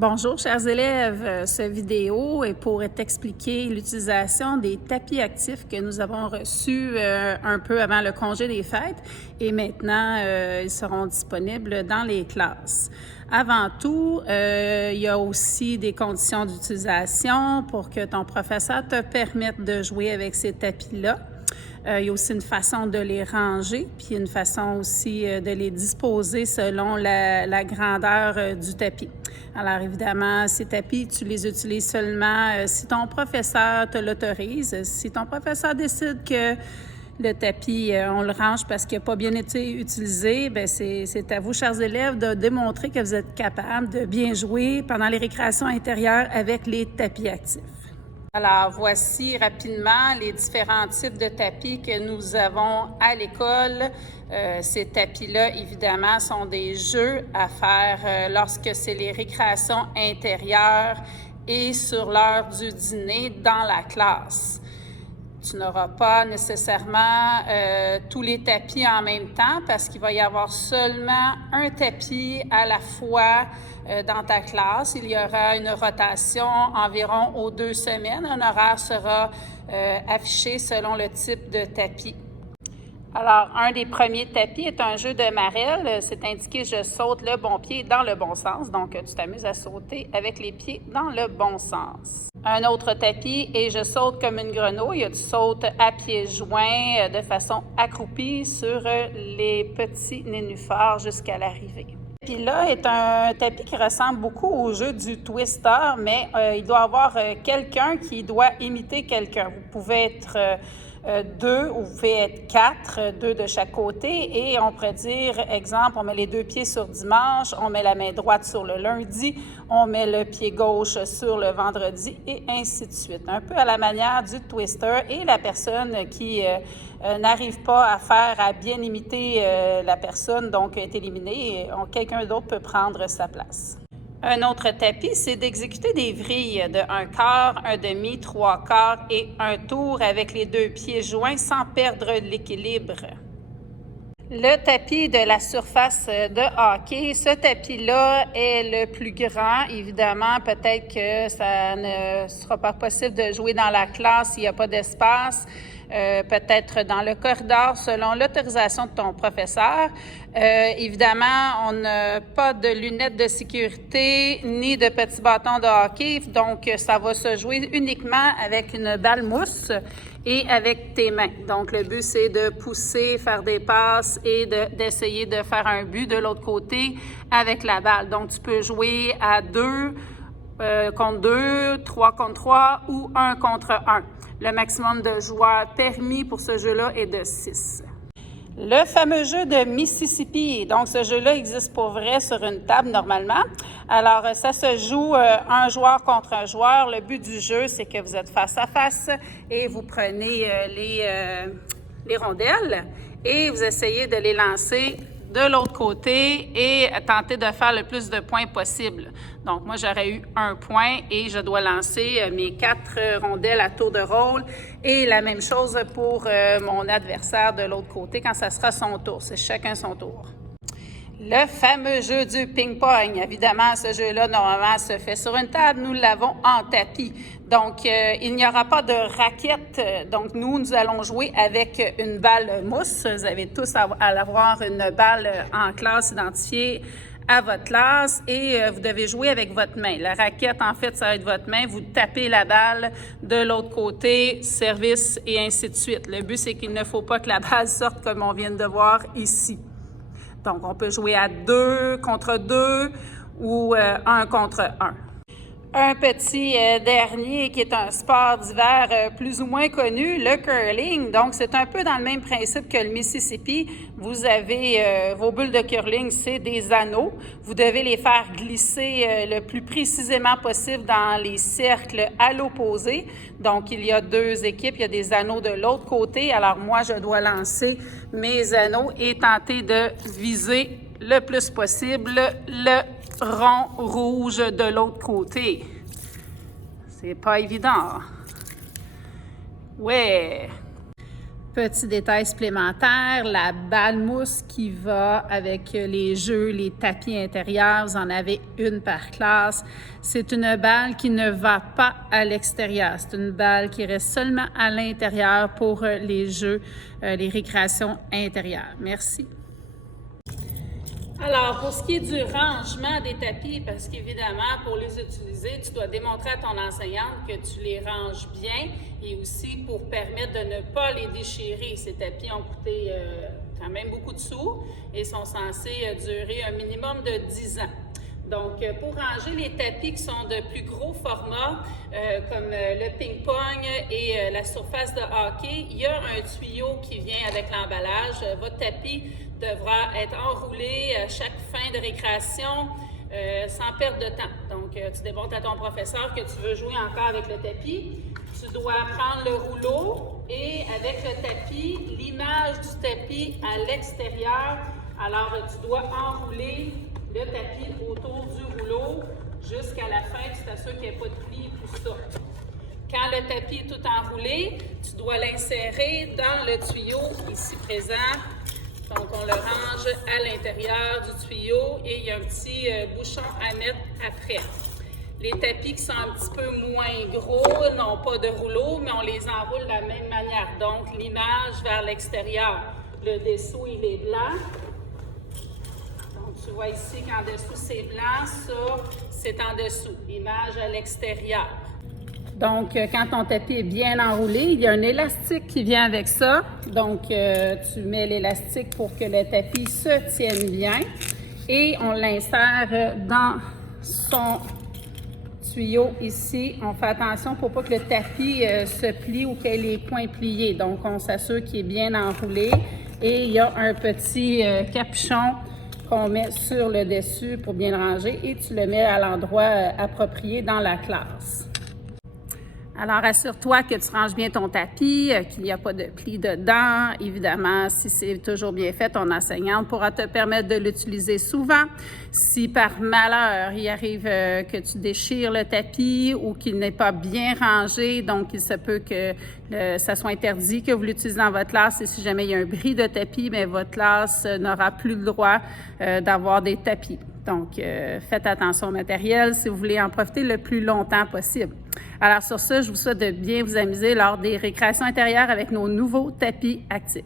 Bonjour chers élèves, cette vidéo est pour t'expliquer l'utilisation des tapis actifs que nous avons reçus un peu avant le congé des fêtes et maintenant ils seront disponibles dans les classes. Avant tout, il y a aussi des conditions d'utilisation pour que ton professeur te permette de jouer avec ces tapis-là. Il y a aussi une façon de les ranger, puis une façon aussi de les disposer selon la grandeur du tapis. Alors évidemment, ces tapis, tu les utilises seulement si ton professeur te l'autorise. Si ton professeur décide que le tapis, on le range parce qu'il n'a pas bien été utilisé, bien c'est à vous, chers élèves, de démontrer que vous êtes capable de bien jouer pendant les récréations intérieures avec les tapis actifs. Alors, voici rapidement les différents types de tapis que nous avons à l'école. Ces tapis-là, évidemment, sont des jeux à faire lorsque c'est les récréations intérieures et sur l'heure du dîner dans la classe. Tu n'auras pas nécessairement tous les tapis en même temps parce qu'il va y avoir seulement un tapis à la fois dans ta classe. Il y aura une rotation environ aux 2 semaines. Un horaire sera affiché selon le type de tapis. Alors, un des premiers tapis est un jeu de marelle. C'est indiqué « Je saute le bon pied dans le bon sens ». Donc, tu t'amuses à sauter avec les pieds dans le bon sens. Un autre tapis est « Je saute comme une grenouille ». Tu sautes à pieds joints de façon accroupie sur les petits nénuphars jusqu'à l'arrivée. Puis là est un tapis qui ressemble beaucoup au jeu du Twister, mais il doit y avoir quelqu'un qui doit imiter quelqu'un. Vous pouvez être 2 ou vous pouvez être 4, 2 de chaque côté, et on pourrait dire, exemple, on met les 2 pieds sur dimanche, on met la main droite sur le lundi, on met le pied gauche sur le vendredi, et ainsi de suite. Un peu à la manière du Twister, et la personne qui n'arrive pas à bien imiter la personne, donc est éliminée, et quelqu'un d'autre peut prendre sa place. Un autre tapis, c'est d'exécuter des vrilles de 1/4, 1/2, 3/4 et un tour avec les 2 pieds joints sans perdre l'équilibre. Le tapis de la surface de hockey, ce tapis-là est le plus grand. Évidemment, peut-être que ça ne sera pas possible de jouer dans la classe s'il n'y a pas d'espace. Peut-être dans le corridor selon l'autorisation de ton professeur. Évidemment, on n'a pas de lunettes de sécurité ni de petits bâtons de hockey, donc ça va se jouer uniquement avec une balle mousse et avec tes mains. Donc le but, c'est de pousser, faire des passes et d'essayer de faire un but de l'autre côté avec la balle. Donc tu peux jouer à 2 contre 2, 3 contre 3 ou 1 contre 1. Le maximum de joueurs permis pour ce jeu-là est de 6. Le fameux jeu de Mississippi. Donc, ce jeu-là existe pour vrai sur une table normalement. Alors, ça se joue un joueur contre un joueur. Le but du jeu, c'est que vous êtes face à face et vous prenez les rondelles et vous essayez de les lancer de l'autre côté et tenter de faire le plus de points possible. Donc, moi, j'aurais eu 1 point et je dois lancer mes 4 rondelles à tour de rôle. Et la même chose pour mon adversaire de l'autre côté quand ça sera son tour. C'est chacun son tour. Le fameux jeu du ping-pong. Évidemment, ce jeu-là, normalement, se fait sur une table. Nous l'avons en tapis. Donc, il n'y aura pas de raquette. Donc, nous allons jouer avec une balle mousse. Vous avez tous à avoir une balle en classe identifiée à votre classe et vous devez jouer avec votre main. La raquette, en fait, ça va être votre main. Vous tapez la balle de l'autre côté, service et ainsi de suite. Le but, c'est qu'il ne faut pas que la balle sorte comme on vient de voir ici. Donc, on peut jouer à 2 contre 2 ou 1 contre 1. Un petit dernier qui est un sport d'hiver plus ou moins connu, le curling. Donc, c'est un peu dans le même principe que le Mississippi. Vous avez vos bulles de curling, c'est des anneaux. Vous devez les faire glisser le plus précisément possible dans les cercles à l'opposé. Donc, il y a 2 équipes, il y a des anneaux de l'autre côté. Alors, moi, je dois lancer mes anneaux et tenter de viser le plus possible le rond rouge de l'autre côté. C'est pas évident. Ouais. Petit détail supplémentaire, la balle mousse qui va avec les jeux, les tapis intérieurs, vous en avez une par classe. C'est une balle qui ne va pas à l'extérieur. C'est une balle qui reste seulement à l'intérieur pour les jeux, les récréations intérieures. Merci. Alors, pour ce qui est du rangement des tapis, parce qu'évidemment, pour les utiliser, tu dois démontrer à ton enseignante que tu les ranges bien et aussi pour permettre de ne pas les déchirer. Ces tapis ont coûté quand même beaucoup de sous et sont censés durer un minimum de 10 ans. Donc, pour ranger les tapis qui sont de plus gros format, comme le ping-pong et la surface de hockey, il y a un tuyau qui vient avec l'emballage. Votre tapis devra être enroulé à chaque fin de récréation sans perte de temps. Donc, tu démontres à ton professeur que tu veux jouer encore avec le tapis. Tu dois prendre le rouleau et avec le tapis, l'image du tapis à l'extérieur. Alors, tu dois enrouler le tapis autour du rouleau jusqu'à la fin. Tu t'assures qu'il n'y a pas de plis, tout ça. Quand le tapis est tout enroulé, tu dois l'insérer dans le tuyau ici présent. Donc, on le range à l'intérieur du tuyau et il y a un petit bouchon à mettre après. Les tapis qui sont un petit peu moins gros n'ont pas de rouleau, mais on les enroule de la même manière. Donc, l'image vers l'extérieur. Le dessous, il est blanc. Donc, tu vois ici qu'en dessous, c'est blanc. Ça, c'est en dessous. L'image à l'extérieur. Donc, quand ton tapis est bien enroulé, il y a un élastique qui vient avec ça. Donc, tu mets l'élastique pour que le tapis se tienne bien et on l'insère dans son tuyau ici. On fait attention pour pas que le tapis se plie ou qu'il ait les coins pliés. Donc, on s'assure qu'il est bien enroulé et il y a un petit capuchon qu'on met sur le dessus pour bien le ranger et tu le mets à l'endroit approprié dans la classe. Alors, assure-toi que tu ranges bien ton tapis, qu'il n'y a pas de plis dedans. Évidemment, si c'est toujours bien fait, ton enseignante pourra te permettre de l'utiliser souvent. Si par malheur, il arrive que tu déchires le tapis ou qu'il n'est pas bien rangé, donc il se peut que ça soit interdit que vous l'utilisez dans votre classe. Et si jamais il y a un bris de tapis, bien, votre classe n'aura plus le droit d'avoir des tapis. Donc, faites attention au matériel si vous voulez en profiter le plus longtemps possible. Alors sur ce, je vous souhaite de bien vous amuser lors des récréations intérieures avec nos nouveaux tapis actifs.